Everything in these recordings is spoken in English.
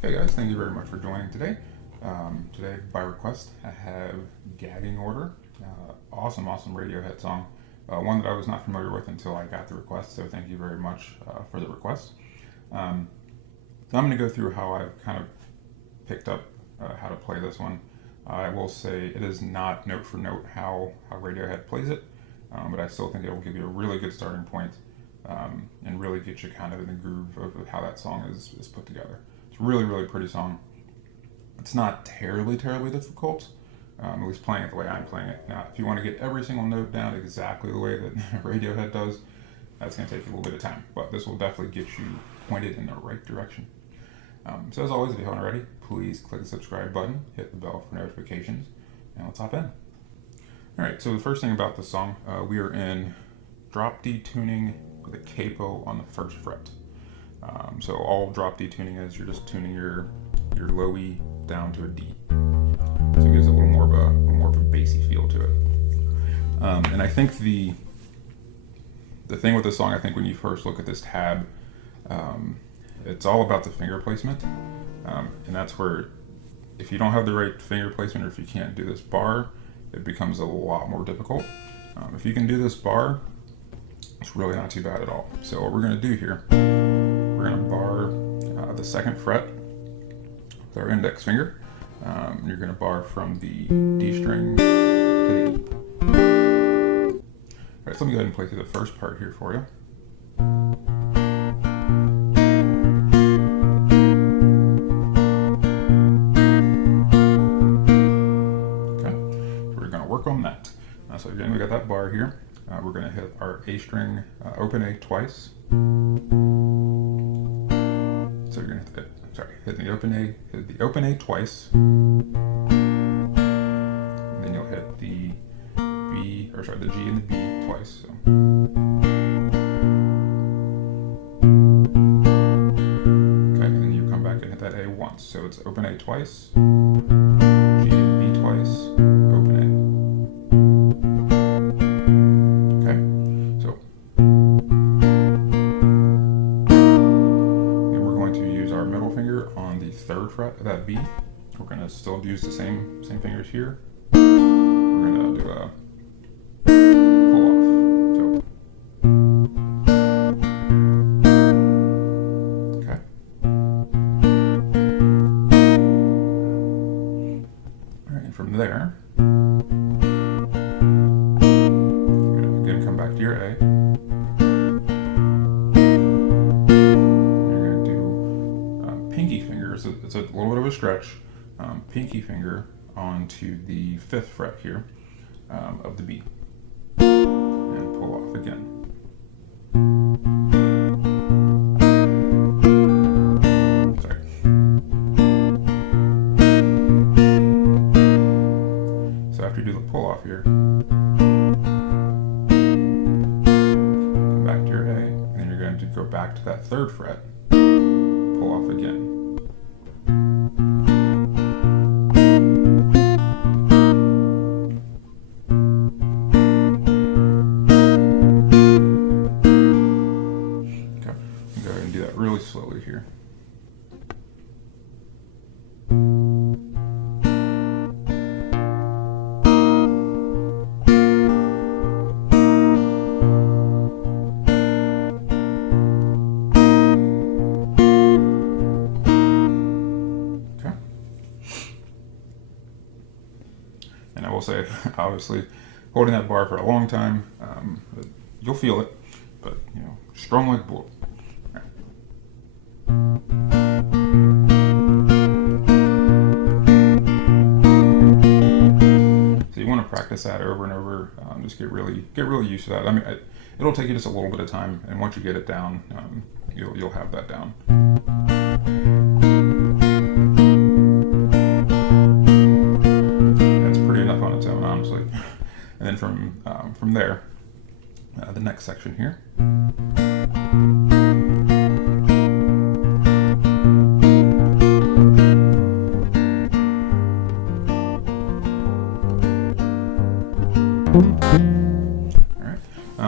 Hey guys, thank you very much for joining today. Today, by request, I have Gagging Order. Awesome Radiohead song. One that I was not familiar with until I got the request, so thank you very much for the request. So I'm going to go through how I've kind of picked up how to play this one. I will say it is not note for note how Radiohead plays it, but I still think it will give you a really good starting point and really get you kind of in the groove of how that song is put together. Really pretty song. It's not terribly difficult, at least playing it the way I'm playing it. Now, if you want to get every single note down exactly the way that Radiohead does, that's going to take you a little bit of time, but this will definitely get you pointed in the right direction. So as always, if you haven't already, please click the subscribe button, hit the bell for notifications, and let's hop in. Alright, so the first thing about this song, we are in drop D tuning with a capo on the first fret. So all drop D tuning is you're just tuning your low E down to a D. So it gives it a little more of a bassy feel to it. And I think the thing with this song, I think when you first look at this tab, it's all about the finger placement. And that's where if you don't have the right finger placement or if you can't do this bar, it becomes a lot more difficult. If you can do this bar, it's really not too bad at all. So what we're going to do here, we're going to bar the second fret with our index finger. You're going to bar from the D string to the E. Alright, so let me go ahead and play through the first part here for you. Okay, so we're going to work on that. So again, we got that bar here. We're going to hit our A string, open A twice. So you're going to hit the open A twice. And then you'll hit the the G and the B twice. So. Okay, and then you come back and hit that A once. So it's open A twice, G and B twice, open A. Okay, so and we're going to use our middle finger on the third fret of that B. We're going to still use the same fingers here. We're going to do a pull off. So. Okay. Alright, and from there, you're going to again come back to your A. You're going to do pinky fingers. It's a little bit of a stretch. Pinky finger onto the 5th fret here of the B and pull off again. Sorry. So after you do the pull off here, come back to your A, and then you're going to go back to that 3rd fret, pull off again. Really slowly here. Okay. And I will say, obviously, holding that bar for a long time, you'll feel it, but strong like bull. practice that over and over. Just get really used to that. I mean, it'll take you just a little bit of time, and once you get it down, you'll have that down. That's pretty enough on its own, honestly. And then from there, the next section here.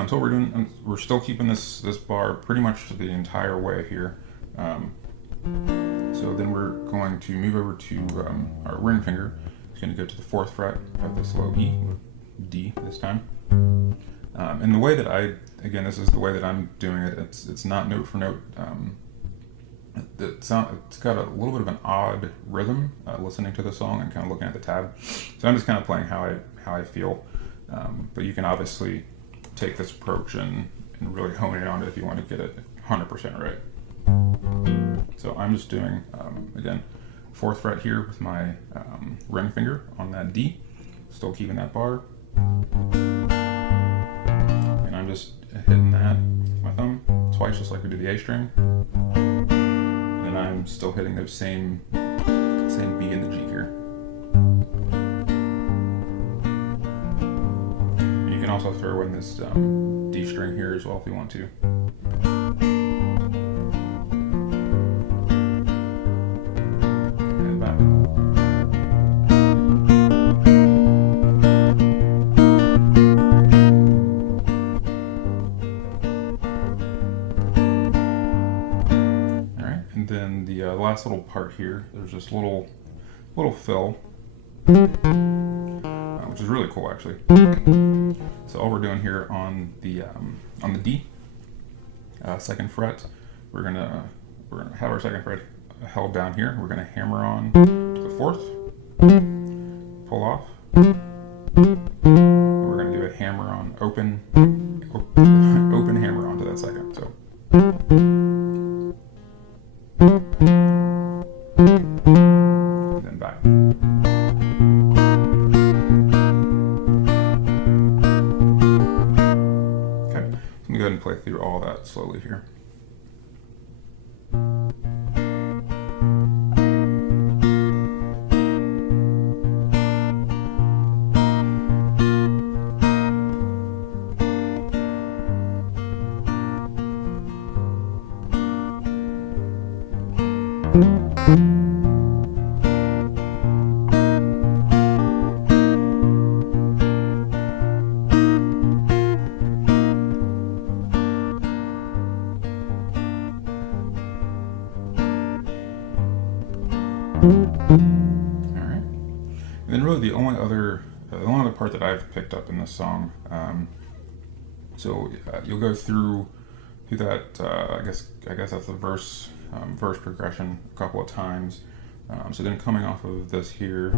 So what we're doing, we're still keeping this bar pretty much the entire way here. So then we're going to move over to our ring finger. It's going to go to the 4th fret of this low E, D this time. And the way that again, this is the way that I'm doing it. It's not note for note. It's got a little bit of an odd rhythm listening to the song and kind of looking at the tab. So I'm just kind of playing how I feel. But you can obviously take this approach and really hone in on it if you want to get it 100% right. So I'm just doing, again, 4th fret here with my ring finger on that D, still keeping that bar. And I'm just hitting that with my thumb twice, just like we did the A string. And I'm still hitting those same B and the G here. You can also throw in this D string here as well if you want to. And back. Alright, and then the last little part here, there's this little fill, which is really cool actually. So all we're doing here on the D, 2nd fret, we're gonna have our 2nd fret held down here. We're gonna hammer on to the 4th, pull off. We're gonna do a hammer on open hammer onto that 2nd. So. And then back. Go ahead and play through all that slowly here. Alright, and then really the only other part that I've picked up in this song, you'll go through that, I guess that's the verse progression a couple of times. So then coming off of this here,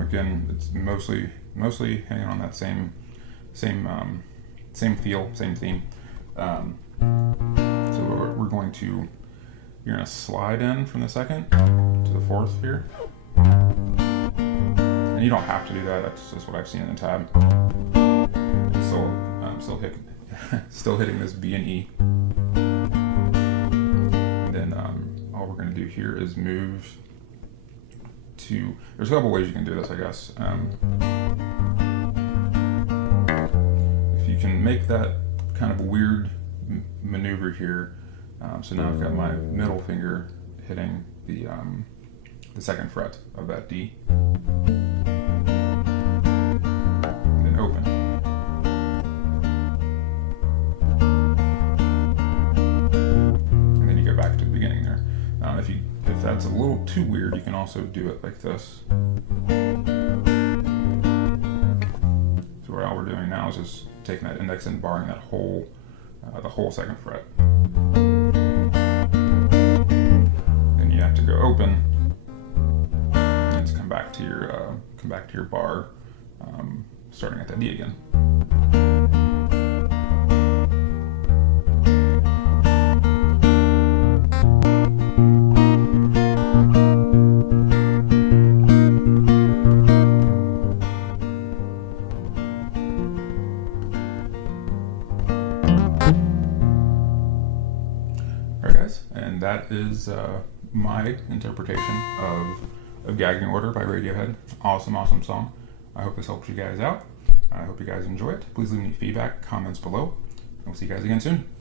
again, it's mostly hanging on that same feel, same theme. So you're gonna slide in from the 2nd to the 4th here, and you don't have to do that. That's just what I've seen in the tab. Still hitting this B and E, and then all we're gonna do here is move. There's a couple ways you can do this, I guess. If you can make that kind of weird maneuver here, so now I've got my middle finger hitting the 2nd fret of that D, and then open. And then you go back to the beginning there. If that's a little too weird, you can also do it like this. So all we're doing now is just taking that index and barring that whole, the whole 2nd fret. Then you have to go open, back to your bar, starting at that D again. Alright guys, and that is my interpretation of Gagging Order by Radiohead. Awesome song. I hope this helps you guys out. I hope you guys enjoy it. Please leave me feedback, comments below, and we'll see you guys again soon.